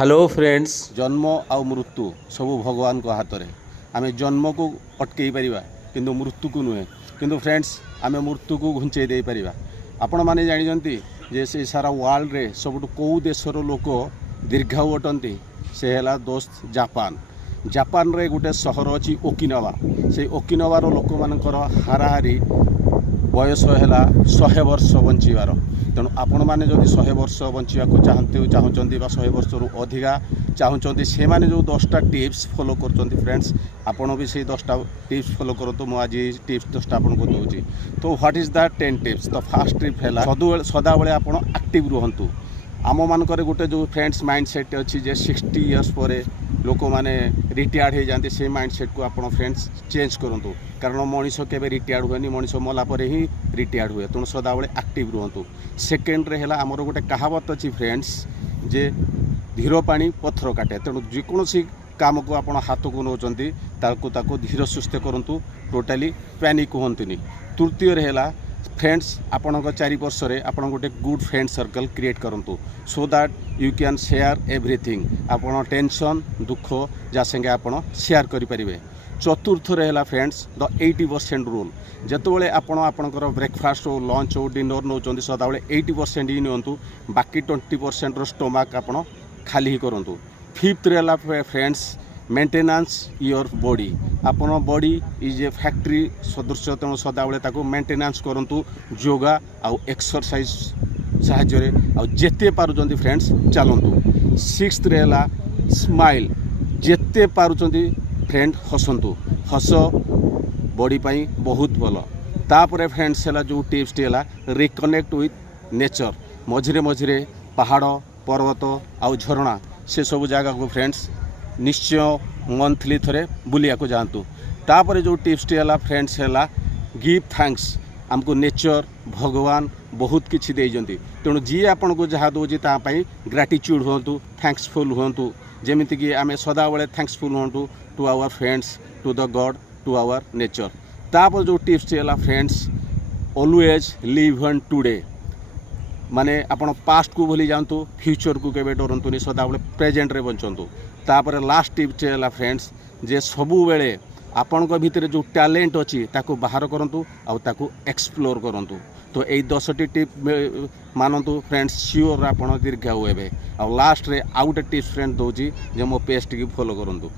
Hello friends. जन्म आउ मृत्यु सबू भगवान को हाथ में आम जन्म को अटकई पारिबा किंतु मृत्यु को नुहे किंतु फ्रेंड्स आम मृत्यु को घुंचई दे पारिबा। आपण माने जानिजंती जे से सारा वर्ल्ड रे सबुठ कौ देशर लोक दीर्घायु अटंती से हैला दोस्त जापान। जापान रे गोटे सहर अच्छी ओकिनावा। से ओकिनावार लोक मानकर हाराहारी बयस है 100 वर्ष बंचार। तेणु आपण मैंने जदि 100 वर्ष बंचाक चाहते 100 वर्ष रु अधिका चाहते से मैंने जो 10टा टिप्स फॉलो कर फ्रेंड्स आपण भी से 10टा टिप्स फॉलो करूँ। मुझे टिप्स 10टा आपको दूसरी। तो व्हाट इज द 10 टिप्स। तो फास्ट टिप है सदाबले आप एक्टिव रुहतु। आम मानकर गोटे जो फ्रेंड्स माइंडसेट अच्छी जे 60 इयर्स पर लोक मैंने रिटायर्ड हो जाते से माइंडसेट को आप फ्रेंड्स चेंज करूँ। कारण मनीष केवे रिटायर्ड हुए मनीष मलापर ही रिटायर्ड हुए। तेणु सदाबले एक्टिव रुहतु। सेकेंड रे है आमर गोटे कहावत अच्छी फ्रेंड्स जे धीर पानी पत्थर काटे। तेणु जेकोसी काम को आप हाथ को नौकरी ताको धीर सुस्थ करूँ। टोटाली पैनिक हुंतुनी। तृतीय है फ्रेंड्स आपण चारिपार्श्व आप गोटे गुड फ्रेंड सर्कल क्रिएट करूँ so that you can share everything. आपन टेंशन दुख जा संगे आप शेयर करें। चतुर्थ है फ्रेंड्स द 80% रूल। जितेबाला आपणकर ब्रेकफास्ट हो लंच हो डिनर नौ सदाबले 80% ही नियंतु। बाकी 20% स्टोमाक आप खाली ही करूँ। फिफ्थ है फ्रेंड्स मेंटेनेंस योर बॉडी। आपन बॉडी इज ए फैक्ट्री सदृश। तेणु सदाबले मेंटेनेंस करूँ योगा आउ एक्सरसाइज साहाय्य जेते पारुचंती फ्रेंड्स चलतु। सिक्स्थ है स्माइल। जेते पारुचंती फ्रेंड हसंतु। हस बॉडी पाई बहुत भल। तापर फ्रेंड्स है जो टिप्स टी है रिकनेक्ट विथ नेचर। मझिरे मझिरे पहाड़ पर्वत आउ झरणा से सब जगह को फ्रेंड्स निश्चय मंथली थरे बुलिया को जातु। तापर जो टिप्स टी है फ्रेंड्स है गिव थैंक्स। आमको नेचर भगवान बहुत किसी देइजंती। तेणु जी आपन को जहाँ दूसरी तापाई ग्राटिट्यूड हुंतु थैंक्सफुल हुंतु। जेमिति कि आम सदाबले थैंक्सफुल हुंतु to our friends to the god to our nature. तापर जो टिप्स है friends always live in today. माने आपण पास्ट को भूली जातु फ्यूचर को केवे डरतुनि सदाबले प्रेजेंट रे बंचतु। तापर लास्ट टिप्स है फ्रेंड्स जे सबु बेले आपण भितर जो टैलेंट अच्छी ताको बाहर करूँ आउ एक्सप्लोर करूँ। तो यही 10टी टिप मानतु फ्रेंड्स सियोर आप दीर्घायु हे। आ लास्ट रे आउ गोटे टिप्स फ्रेंड दूसरी जे मो पेज टी फॉलो करूँ।